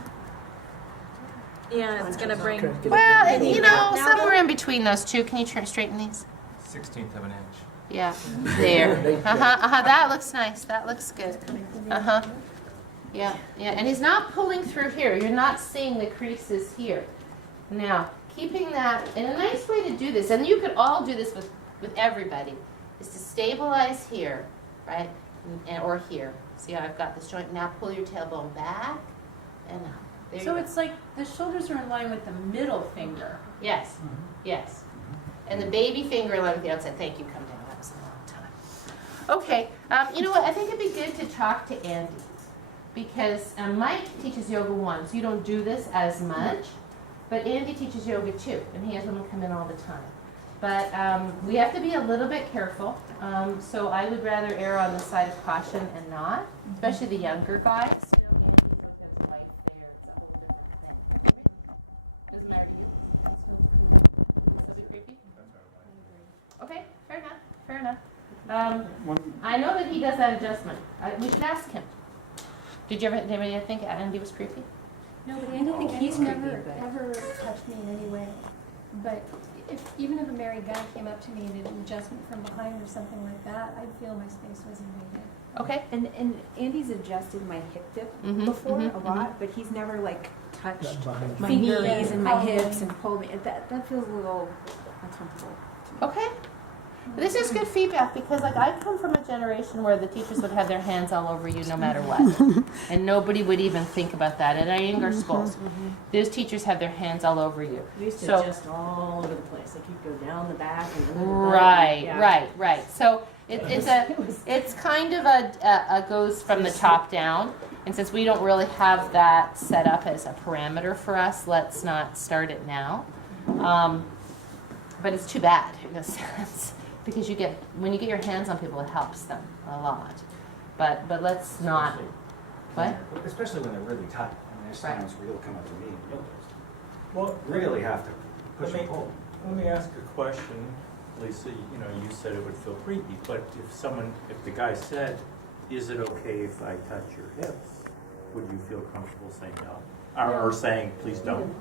Yeah, it's gonna bring. Well, you know, somewhere in between those two. Can you straighten these? 1/16 of an inch. Yeah, there. That looks nice. That looks good. Yeah, and he's not pulling through here. You're not seeing the creases here. Now, keeping that, and a nice way to do this, and you could all do this with everybody, is to stabilize here, right, or here. See how I've got this joint? Now pull your tailbone back and up. There you So go. it's like the shoulders are in line with the middle finger. Yes, yes. And the baby finger in line with the outside. Thank you, come down. That was a long time. Okay, you know what? I think it'd be good to talk to Andy. Because Mike teaches yoga 1, so you don't do this as much. But Andy teaches yoga 2, and he has women come in all the time. But we have to be a little bit careful. So I would rather err on the side of caution and not, especially the younger guys. You know, Andy's with his wife there. It's a whole different thing. Doesn't matter to you? Can still be creepy? Okay, fair enough. Fair enough. I know that he does that adjustment. We should ask him. Did anybody think Andy was creepy? No, but Andy, I think he's never, ever touched me in any way. But even if a married guy came up to me and did an adjustment from behind or something like that, I'd feel my space was invaded. Okay. And Andy's adjusted my hip dip Mhm, before mhm, a lot, but he's never like touched Behind. my Fingers knees and my probably. hips and pulled me. That feels a little uncomfortable. Okay. This is good feedback because, like, I come from a generation where the teachers would have their hands all over you no matter what, and nobody would even think about that. At our younger schools, those teachers have their hands all over you. We used to So- adjust all over the place. Like you'd go down the back and then the Right, yeah. right. So it's kind of a goes from the top down, and since we don't really have that set up as a parameter for us, let's not start it now. But it's too bad in a sense. Because when you get your hands on people, it helps them a lot. But let's not. What? Especially when they're really tight. I mean, there's Right. times where you'll come up to me and you'll just Well, really have to push and pull. let me ask a question, Lisa. You know, you said it would feel creepy, but if the guy said, "Is it okay if I touch your hips?" Would you feel comfortable saying no, or saying, "Please don't"?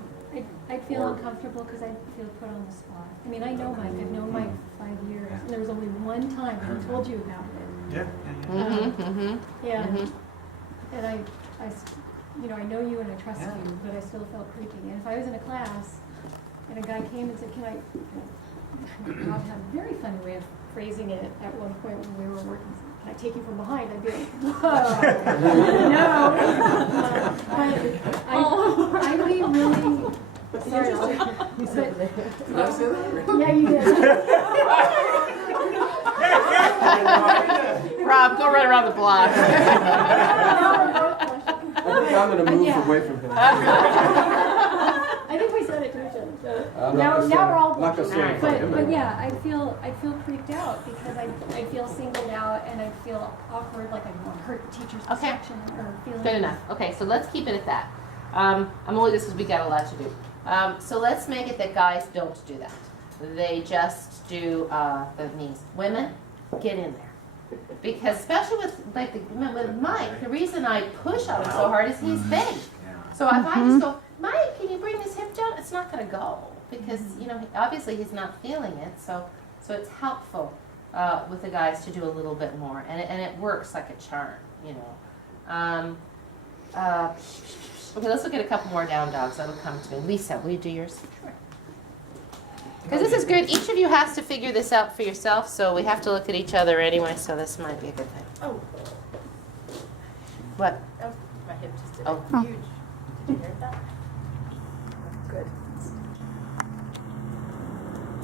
I'd feel uncomfortable because I'd feel put on the spot. I mean, I know Mike. I've known Mike for 5 years. And there was only one time when he told you about it. Yeah. And I know you and I trust you, but I still felt creepy. And if I was in a class and a guy came and said, Rob had a very funny way of phrasing it at one point when we were working. Can I take you from behind? I'd be like, whoa, no. But I'd be really, sorry, but, yeah, you did. Rob, go right around the block. I think I'm gonna move away from him. I think we said it to each other. So. I'm Now not we're all not gonna say it for him. but yeah, I feel creeped out because I feel singled out and I feel awkward, like I want to hurt the teacher's Okay. perception or feeling. Good enough. Okay, so let's keep it at that. I'm only this because we got a lot to do. So let's make it that guys don't do that. They just do the knees. Women, get in there. Because especially with Mike, the reason I push on him so hard is he's big. So if I just go, Mike, can you bring this hip down? It's not going to go because obviously he's not feeling it. So it's helpful with the guys to do a little bit more, and it works like a charm. Okay, let's look at a couple more down dogs. That'll come to me. Lisa, will you do yours? Sure. Because this is good. Each of you has to figure this out for yourself, so we have to look at each other anyway, so this might be a good thing. Oh, What? my hip just did Oh. huge. Did you hear that? Good.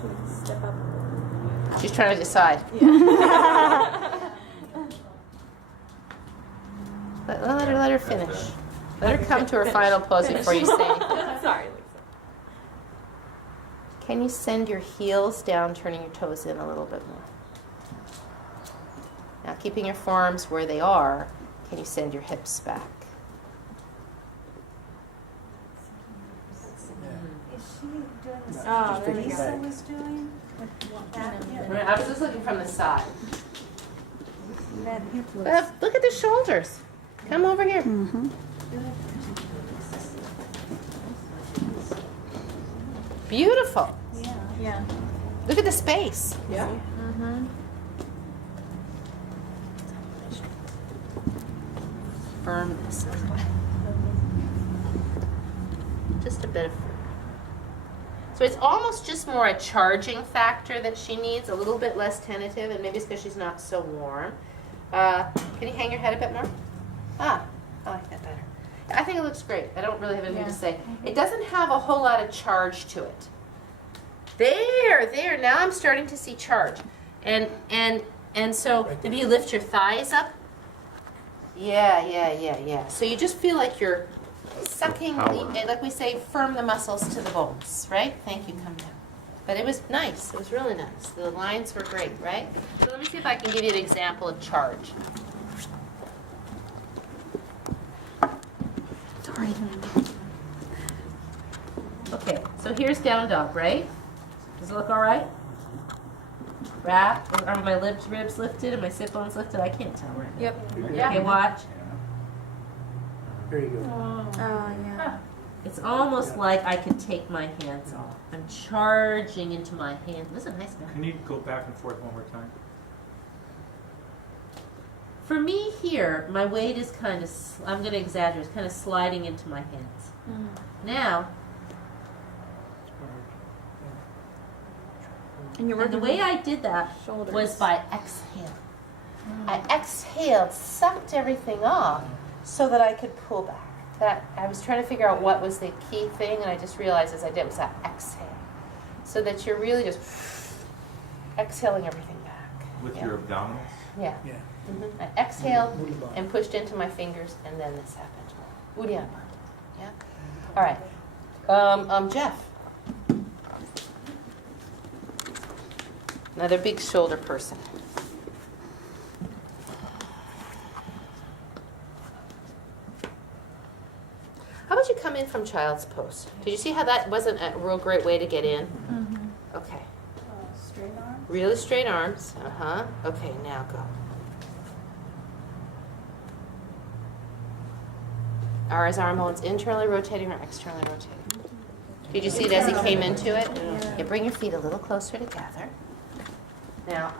Can we step up? She's trying to decide. Let her finish. Let her come to her final pose before you say anything. Sorry, Can you send your heels down, turning your toes in a little bit more? Now, keeping your forearms where they are, can you send your hips back? Is she doing the same Oh, as there we Lisa go. was doing? I was just looking from the side. That hip looks. Look at the shoulders. Come over here. Beautiful. Yeah. Yeah. Look at the space. Yeah. Mm-hmm. Firmness. Just a bit of firmness. So it's almost just more a charging factor that she needs, a little bit less tentative, and maybe it's because she's not so warm. Can you hang your head a bit more? Ah, I like that better. I think it looks great. I don't really have anything to say. It doesn't have a whole lot of charge to it. There. Now I'm starting to see charge. And so maybe you lift your thighs up. Yeah. So you just feel like you're sucking, like we say, firm the muscles to the bones, right? Thank you, come down. But it was nice. It was really nice. The lines were great, right? So let me see if I can give you an example of charge. Sorry. Okay, so here's down dog, right? Does it look all right? Wrap. Are my ribs lifted and my sit bones lifted? I can't tell right now. Yep. Okay, watch. Very good. Oh, yeah. It's almost like I can take my hands off. I'm charging into my hands. This is a nice Can you go back and forth one more time? For me here, my weight is kind of, I'm going to exaggerate, it's kind of sliding into my hands. Now, And you're and the way I did that shoulders. was by exhale. I exhaled, sucked everything off so that I could pull back. That I was trying to figure out what was the key thing, and I just realized as I did was that exhale. So that you're really just exhaling everything back. With Yeah. your abdominals? Yeah. Yeah. I exhaled and pushed into my fingers, and then this happened. Uddiyana. Yeah. All right. Jeff. Another big shoulder person. How about you come in from child's pose? Did you see how that wasn't a real great way to get in? Okay. Straight arm? Really straight arms. Okay, now go. Are his arm bones internally rotating or externally rotating? Did you see it as he came into it? Yeah, bring your feet a little closer together. Now,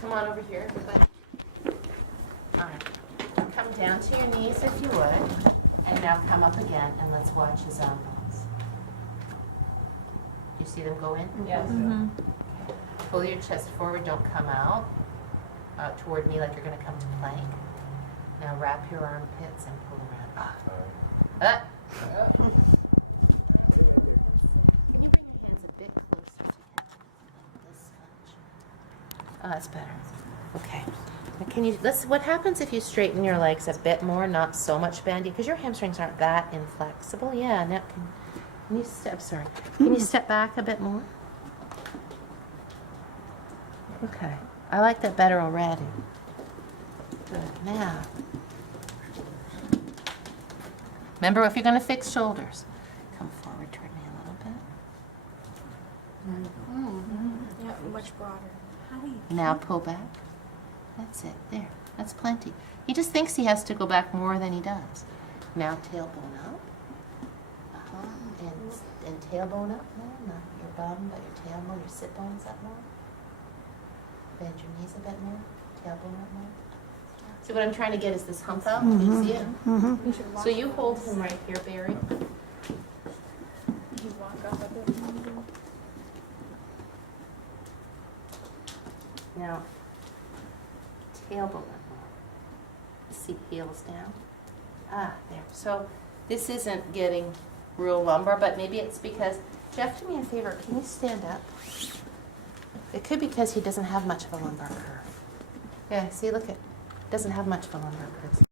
come on over here, everybody. All right. Come down to your knees if you would. And now come up again, and let's watch his arm bones. You see them go in? Yes. Pull your chest forward, don't come out toward me like you're going to come to plank. Now wrap your armpits and pull around. Can you bring your hands a bit closer together? This much. Oh, that's better. Okay. Now can you, what happens if you straighten your legs a bit more, not so much bandy, because your hamstrings aren't that inflexible. Yeah, now can you step, sorry. Can you step back a bit more? Okay. I like that better already. Good. Now, remember, if you're going to fix shoulders, come forward toward me a little bit. Yeah, much broader. How do you? Now pull back. That's it. There. That's plenty. He just thinks he has to go back more than he does. Now tailbone up. And tailbone up more. Not your bum, but your tailbone. Your sit bones up more. Bend your knees a bit more. Tailbone up more. See, what I'm trying to get is this hump out. You see it? You should walk. So you hold him right here, Barry. You walk up a bit more. Now, tailbone up more. See, heels down. There. So this isn't getting real lumbar, but maybe it's because, Jeff, do me a favor, can you stand up? It could be because he doesn't have much of a lumbar curve. Yeah, see, look at, doesn't have much of a lumbar curve.